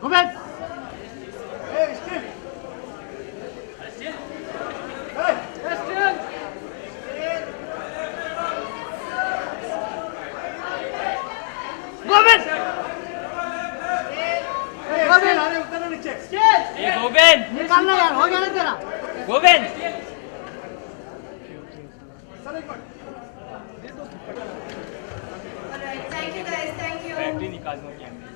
Govind! Govind! ये गोविंद निकालना यार, हो गया ना तेरा? Govind Alright, thank you guys, thank you. Battery निकाल दो कैमरे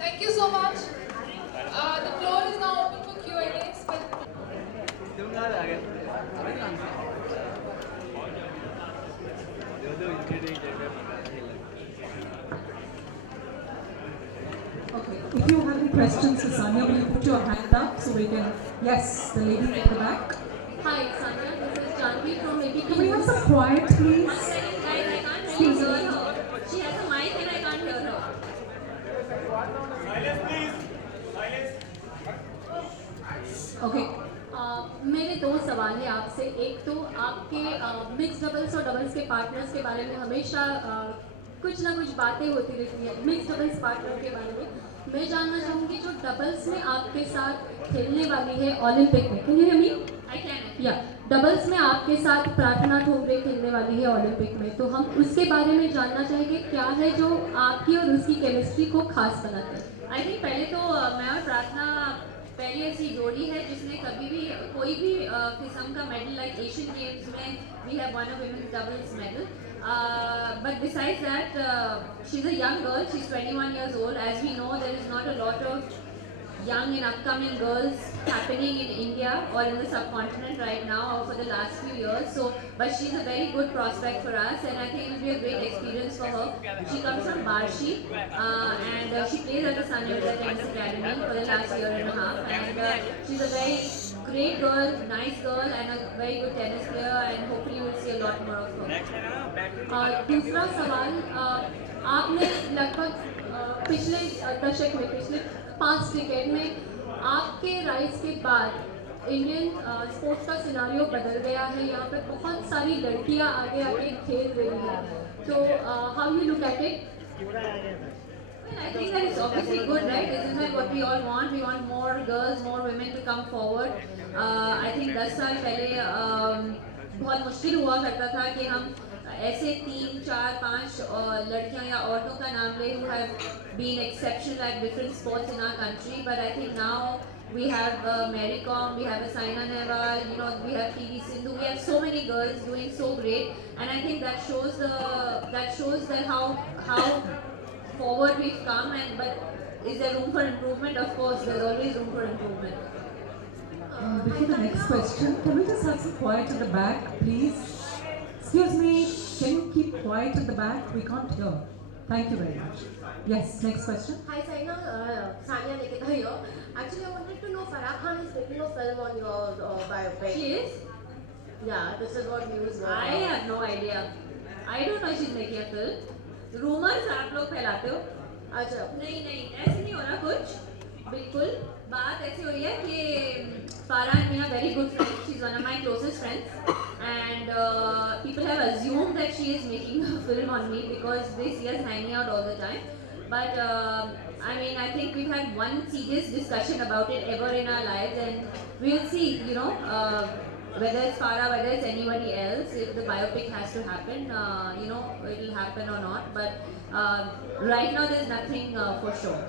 Thank you so much. The floor is now open for Q&As. Okay. If you have any questions for Sanya, will you put your hand up so we can? Yes, the lady at the back. Hi, Sanya. This is Janvi from ABP Can we have News. some quiet, One please? second, guys. I can't really hear her. She has a mic and I can't hear her. Okay. मेरे दो सवाल है आपसे। एक तो आपके mix doubles और doubles के पार्टनर्स के बारे में हमेशा कुछ ना कुछ बातें होती रहती हैं मिक्स डबल्स पार्टनर के बारे में। मैं जानना चाहूँगी जो डबल्स में आपके साथ खेलने वाली है ओलंपिक में, can you hear me? I can. या डबल्स में आपके साथ प्रार्थना ठोंबरे खेलने वाली है ओलंपिक में, तो हम उसके बारे में जानना चाहेंगे क्या है जो आपकी और उसकी केमिस्ट्री को खास बनाता है। आई थिंक पहले तो मैं और प्रार्थना पहली ऐसी जोड़ी है जिसने कभी भी कोई भी किस्म का मेडल लाइक एशियन गेम्स में we have won a women's doubles medal but besides that she is a young girl, she is 21 years old. As we know, there is not a lot of young and upcoming girls happening in India or in the subcontinent right now or for the last few years. So, but she's a very good prospect for us, and I think it will be a great experience for her. She comes from Barshi, and she plays at the Sanya Vidya Tennis Academy for the last year and a half. And she's a very great girl, nice girl, and a very good tennis player. And hopefully, we'll see a lot more of her. दूसरा सवाल, आपने लगभग पिछले दशक में पिछले 5 decade में आपके राइज के बाद इंडियन स्पोर्ट्स का सिनारियो बदल गया है। यहाँ पे बहुत सारी लड़कियाँ आगे आगे खेल रही हैं, तो how you look at it? Well, I think that is obviously good, right? Isn't that what we all want? We want more girls, more women to come forward. I think 10 साल पहले बहुत मुश्किल हुआ करता था कि हम ऐसे 3, 4, 5 लड़कियां या औरतों का नाम ले who have been exceptional at different sports in our country. But I think now we have Mary Kom, we have Saina Nehwal, you know, we have PV Sindhu. We have so many girls doing so great, and I think that shows that how forward we've come. And but is there room for improvement? Of course, there's always room for improvement. Before the next question, can we just have some quiet in the back, please? Excuse me, can you keep quiet in the back? We can't hear. Thank you very much. Yes, next question. Hi Saina, Sanya Nikita here. Actually, I wanted to know Farah Khan is making a film on your biopic. She is? Yeah, this is what news were. I have no idea. I don't know she's making a film. Rumors आप लोग फैलाते हो? अच्छा, नहीं नहीं ऐसे नहीं हो रहा कुछ, बिल्कुल। बात ऐसी हो रही है कि Farah and me are very good friends. She's one of my closest friends, and people have assumed that she is making a film on me because they see us hanging out all the time. But I mean, I think we've had one serious discussion about it ever in our lives, and we'll see. You know, whether it's Farah, whether it's anybody else, if the biopic has to happen, you know, it'll happen or not. But right now, there's nothing for sure.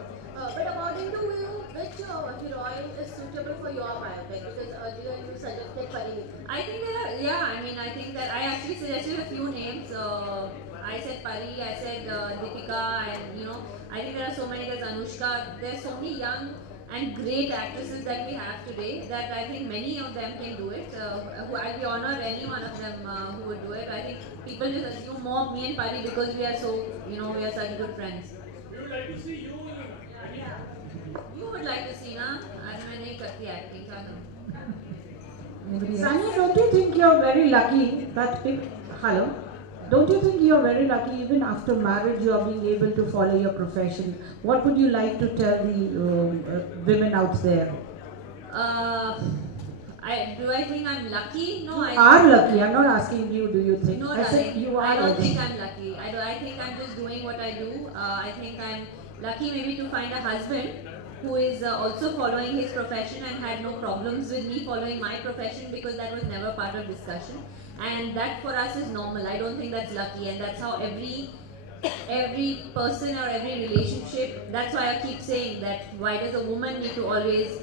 but according to you, which heroine is suitable for your biopic? Because earlier you suggested Pari. I think there are, yeah, I mean, I think that I actually suggested a few names. I said Pari, I said Deepika, and you know, I think there are so many. There's Anushka. There's so many young and great actresses that we have today, that I think many of them can do it. I'd be honored any one of them who would do it. I think people just assume more of me and Pari because we are so, we are such good friends. We would like to see you. You would like to see, na? आज मैं नहीं करती acting का ना. Anybody else? Sanya, don't you think you're very lucky that hello? Don't you think you're very lucky even after marriage you are being able to follow your profession? What would you like to tell the women out there? I think I'm lucky? No, You are lucky. I'm not asking you, do you think? No, I said darling, you are I don't lucky. think I'm lucky. I think I'm just doing what I do. I think I'm lucky maybe to find a husband who is also following his profession and had no problems with me following my profession, because that was never part of discussion. And that for us is normal. I don't think that's lucky, and that's how every person or every relationship, that's why I keep saying that why does a woman need to always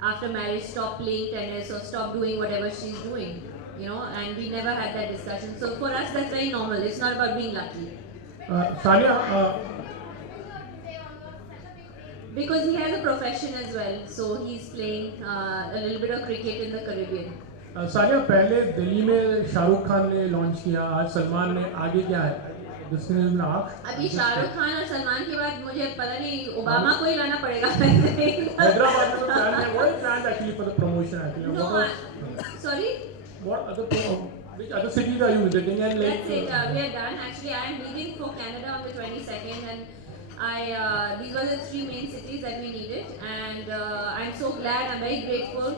after marriage stop playing tennis or stop doing whatever she's doing, and we never had that discussion. So for us that's very normal. It's not about being lucky. Sanya, Because he has a profession as well, so he's playing a little bit of cricket in the Caribbean. Sania पहले दिल्ली में शाहरुख खान ने launch किया, आज सलमान ने, आगे क्या है? अभी शाहरुख खान और सलमान के बाद मुझे पता नहीं ओबामा को ही लाना पड़ेगा. हैदराबाद में प्लान है, what is planned actually for the promotion actually? No, sorry? Which other cities are you visiting? And like, That's it. We are done. Actually, I am leaving for Canada on the 22nd, and these were the 3 main cities that we needed, and I'm so glad. I'm very grateful.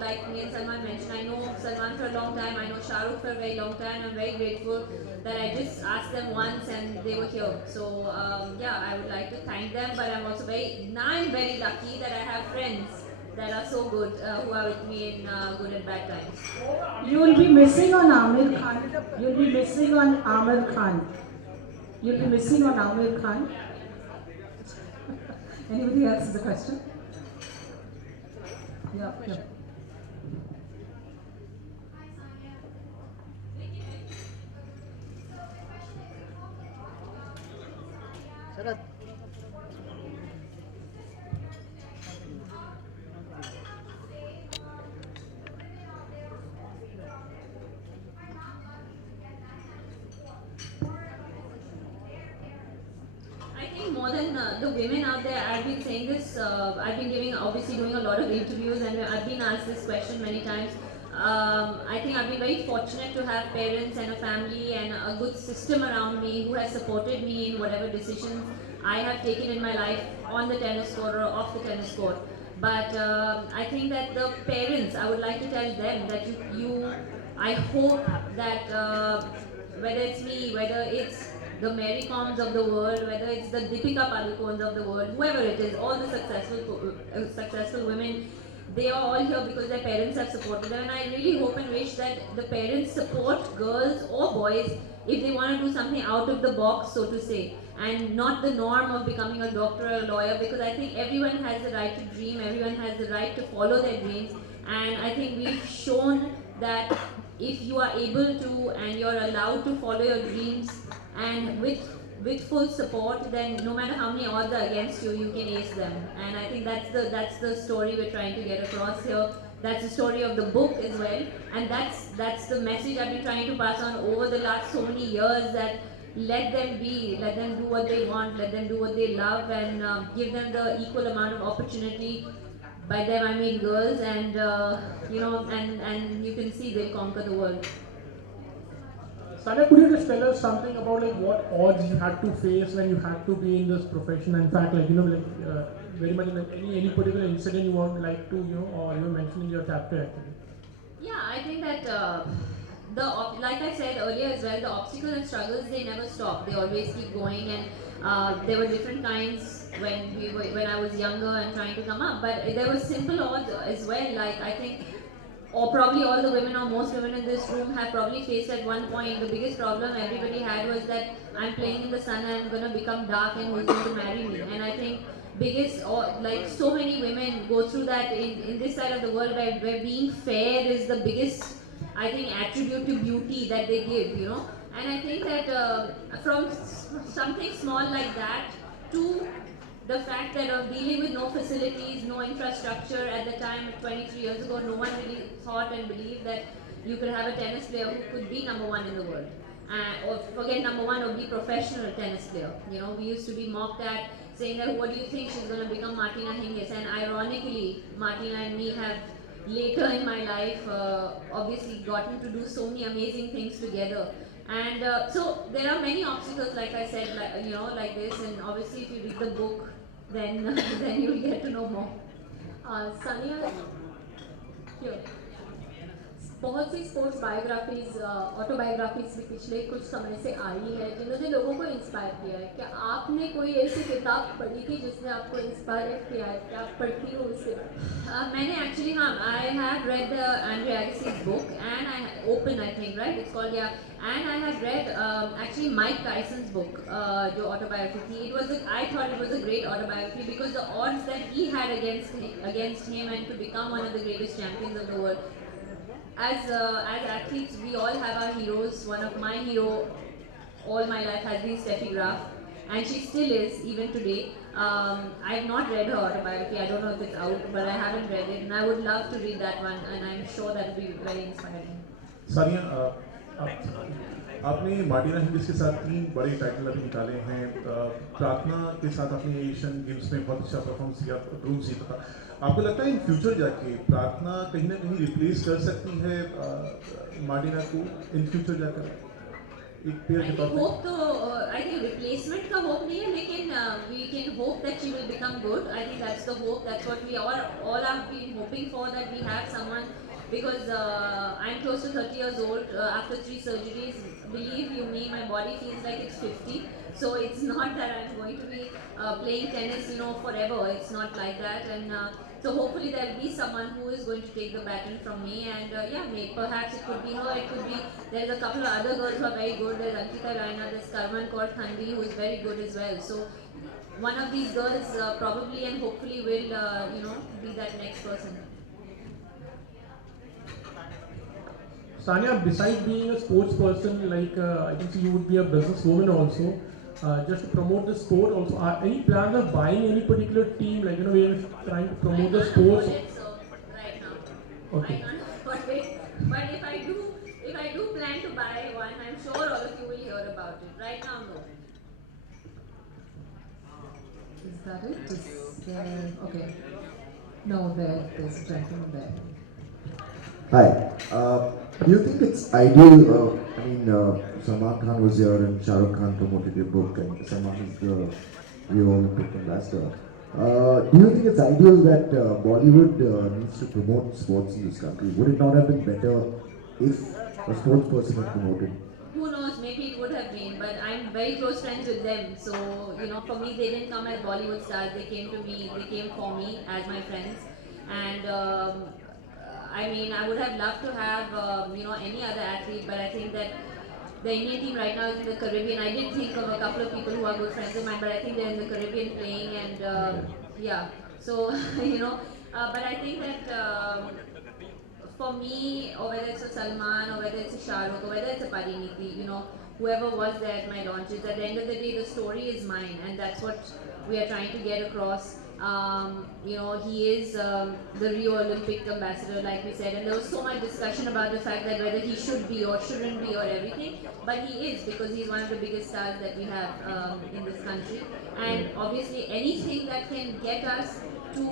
Like me and Salman mentioned, I know Salman for a long time. I know Shahrukh for a very long time. I'm very grateful that I just asked them once and they were here. So yeah, I would like to thank them. But I'm also I'm very lucky that I have friends that are so good, who are with me in good and bad times. You will be missing on Amir Khan. You'll be missing on Amir Khan. You'll be missing on Amir Khan. Anybody else has a question? Yeah. I think more than the women out there, I've been saying this, I've been obviously doing a lot of interviews, and I've been asked this question many times. I think I've been very fortunate to have parents and a family and a good system around me who has supported me in whatever decisions I have taken in my life on the tennis court or off the tennis court. But I think that the parents, I would like to tell them that I hope that whether it's me, whether it's the Mary Coms of the world, whether it's the Deepika Padukones of the world, whoever it is, all the successful women, they are all here because their parents have supported them. And I really hope and wish that the parents support girls or boys if they want to do something out of the box, so to say, and not the norm of becoming a doctor or a lawyer, because I think everyone has the right to dream, everyone has the right to follow their dreams, and I think we've shown that if you are able to and you're allowed to follow your dreams and with full support, then no matter how many odds are against you, you can ace them. And I think that's the story we're trying to get across here. That's the story of the book as well, and that's the message I've been trying to pass on over the last so many years, that let them do what they want, let them do what they love, and give them the equal amount of opportunity. By them I mean girls, and and you can see they'll conquer the world. Sanya, could you just tell us something about like what odds you had to face when you had to be in this profession? In fact, like very much like any particular incident you want like to or you mentioned in your chapter actually. Yeah, I think that like I said earlier as well, the obstacles and struggles, they never stop. They always keep going, and there were different kinds when I was younger and trying to come up. But there were simple odds as well. Like I think, or probably all the women or most women in this room have probably faced at one point. The biggest problem everybody had was that I'm playing in the sun and I'm going to become dark and who's going to marry me. And I think like so many women go through that in this side of the world where being fair is the biggest, I think, attribute to beauty that they give, And I think that from something small like that to the fact that of dealing with no facilities, no infrastructure at the time, 23 years ago, no one really thought and believed that you could have a tennis player who could be number one in the world. Or forget number one, or be professional tennis player. You know, we used to be mocked at, saying that, what do you think she's going to become Martina Hingis? And ironically, Martina and me have later in my life obviously gotten to do so many amazing things together. And so there are many obstacles, like I said, like, you know, like this. And obviously, if you read the book, then then you'll get to know more. Sania क्यों बहुत सी sports biographies autobiographies भी पिछले कुछ समय से आई है जिन्होंने लोगों को इंस्पायर किया है. क्या आपने कोई ऐसी किताब पढ़ी थी जिसने आपको इंस्पायर किया है? क्या आप पढ़ती हो उसके बाद? मैंने एक्चुअली हाँ, I have read the Andre Agassi's book and Open, I think, right? It's called, yeah. And I have read actually Mike Tyson's book, जो autobiography थी. I thought it was a great autobiography because the odds that he had against him and to become one of the greatest champions of the world. As athletes, we all have our heroes. One of my hero all my life has been Steffi Graf, and she still is even today. I have not read her autobiography. I don't know if it's out, but I haven't read it, and I would love to read that one, and I'm sure that will be very inspiring. Sania, आपने Martina Hingis के साथ 3 बड़े title अभी निकाले हैं. प्रार्थना के साथ आपने एशियन गेम्स में बहुत अच्छा परफॉर्मेंस किया, ब्रोंज जीता था. आपको लगता है इन फ्यूचर जाके प्रार्थना कहीं ना कहीं रिप्लेस कर सकती है मार्टिना को इन फ्यूचर जाकर एक पेयर के तौर पे? होप तो आई थिंक रिप्लेसमेंट का होप नहीं है, लेकिन we can hope that she will become good. I think that's the hope, that's what we all have been hoping for, that we have someone, because I'm close to 30 years old after 3 surgeries. Believe you me, my body feels like it's 50. So it's not that I'm going to be playing tennis, you know, forever. It's not like that. And so hopefully there'll be someone who is going to take the baton from me. And yeah, perhaps it could be her. It could be, there's a couple of other girls who are very good. There's Ankita Raina, there's Karman Kaur Thandi, who is very good as well. So one of these girls probably and hopefully will, you know, be that next person. Sania, besides being a sports person, like I can see you would be a businesswoman also. Just to promote the sport also, any plans of buying any particular team, like, you know, we are trying to promote the sports? I can't afford it, so right now. Okay. I can't afford it. But if I do plan to buy one, I'm sure all of you will hear about it. Right now, no. Is that it? Is there, okay. No, there's a gentleman there. Hi. Do you think it's ideal? Salman Khan was here and Shah Rukh Khan promoted your book, and Salman is the Rio Olympic ambassador. Do you think it's ideal that Bollywood needs to promote sports in this country? Would it not have been better if a sports person had promoted? Who knows, maybe it would have been, but I'm very close friends with them. So, you know, for me, they didn't come as Bollywood stars. They came to me, they came for me as my friends. And I mean, I would have loved to have, you know, any other athlete, but I think that the Indian team right now is in the Caribbean. I did think of a couple of people who are good friends of mine, but I think they're in the Caribbean playing, and yeah. So, you know, but I think that for me, or whether it's a Salman, or whether it's a Shah Rukh, or whether it's a Pariniti, you know, whoever was there at my launches, at the end of the day, the story is mine, and that's what we are trying to get across. You know, he is the Rio Olympic ambassador, like we said, and there was so much discussion about the fact that whether he should be or shouldn't be or everything, but he is, because he's one of the biggest stars that we have in this country. And obviously anything that can get us to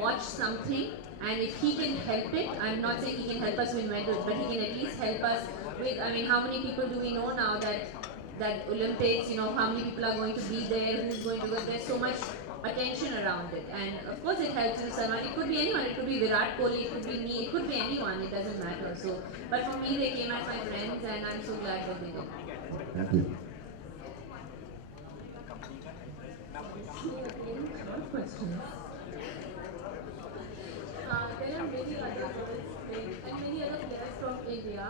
watch something, and if he can help it, I'm not saying he can help us win medals, but he can at least help us with, I mean, how many people do we know now that Olympics, you know, how many people are going to be there, who's going to go, there's so much attention around it, and of course it helps with Salman. It could be anyone, it could be Virat Kohli, it could be me, it could be anyone, it doesn't matter. So, but for me, they came as my friends, and I'm so glad that they did. Thank you. Questions? There are many other girls and many other players from India.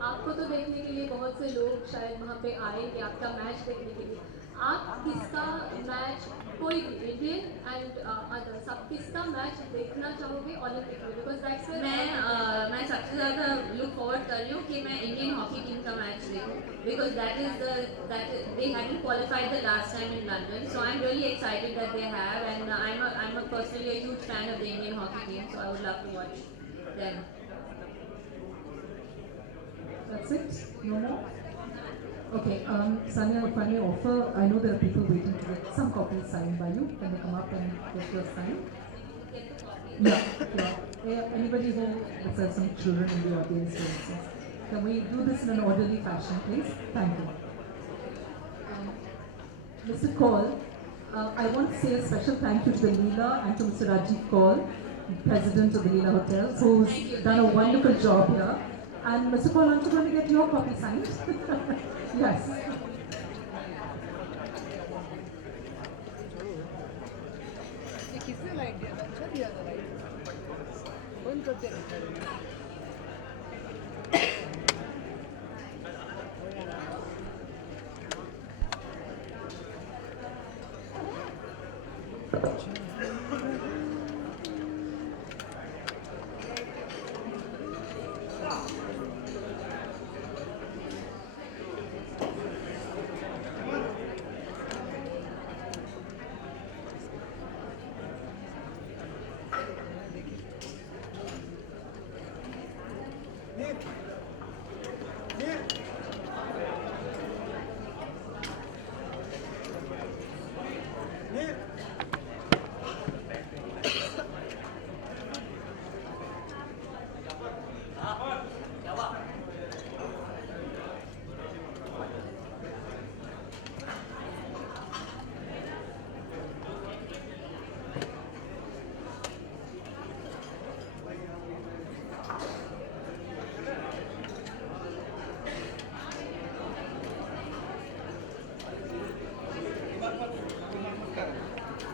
आपको तो देखने के लिए बहुत से लोग शायद वहाँ पे आएंगे, आपका मैच देखने के लिए. आप किसका मैच, कोई भी इंडियन एंड अदर्स, आप किसका मैच देखना चाहोगे ओलंपिक में? बिकॉज दैट्स मैं सबसे ज़्यादा लुक फॉरवर्ड कर रही हूँ कि मैं इंडियन हॉकी टीम का मैच देखूँ, because that they hadn't qualified the last time in London, so I am really excited that they have, and I am personally a huge fan of the Indian hockey team, so I would love to watch them. That's it? No more? Okay, Sanya, if I may offer, I know there are people waiting to get some copies signed by you. Can they come up and get your sign? Yeah. Anybody who, if there's some children in the audience, for instance. Can we do this in an orderly fashion, please? Thank you. Mr. Kaul, I want to say a special thank you to the Leela and to Mr. Rajiv Kaul, President of the Leela Hotels, who's done a wonderful job here. And Mr. Kaul, aren't you going to get your copy signed? Yes.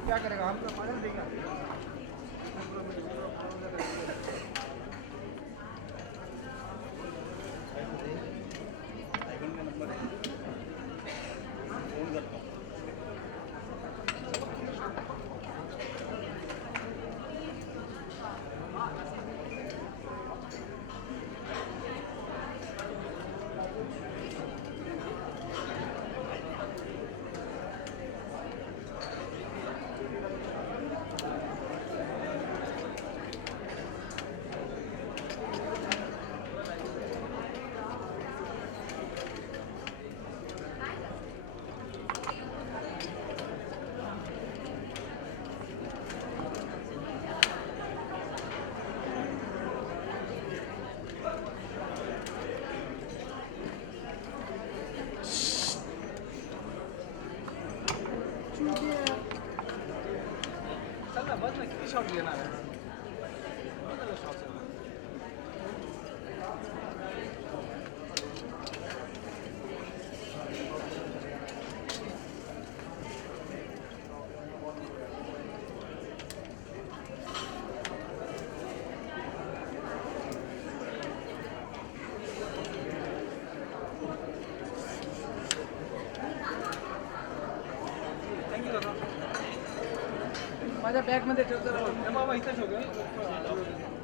क्या करेगा हम तो मदद देगा. चल ना बस ना किती शॉट घेणार आहे. माझ्या बॅगमध्ये ठेवतो. बाबा इथं ठेवतो.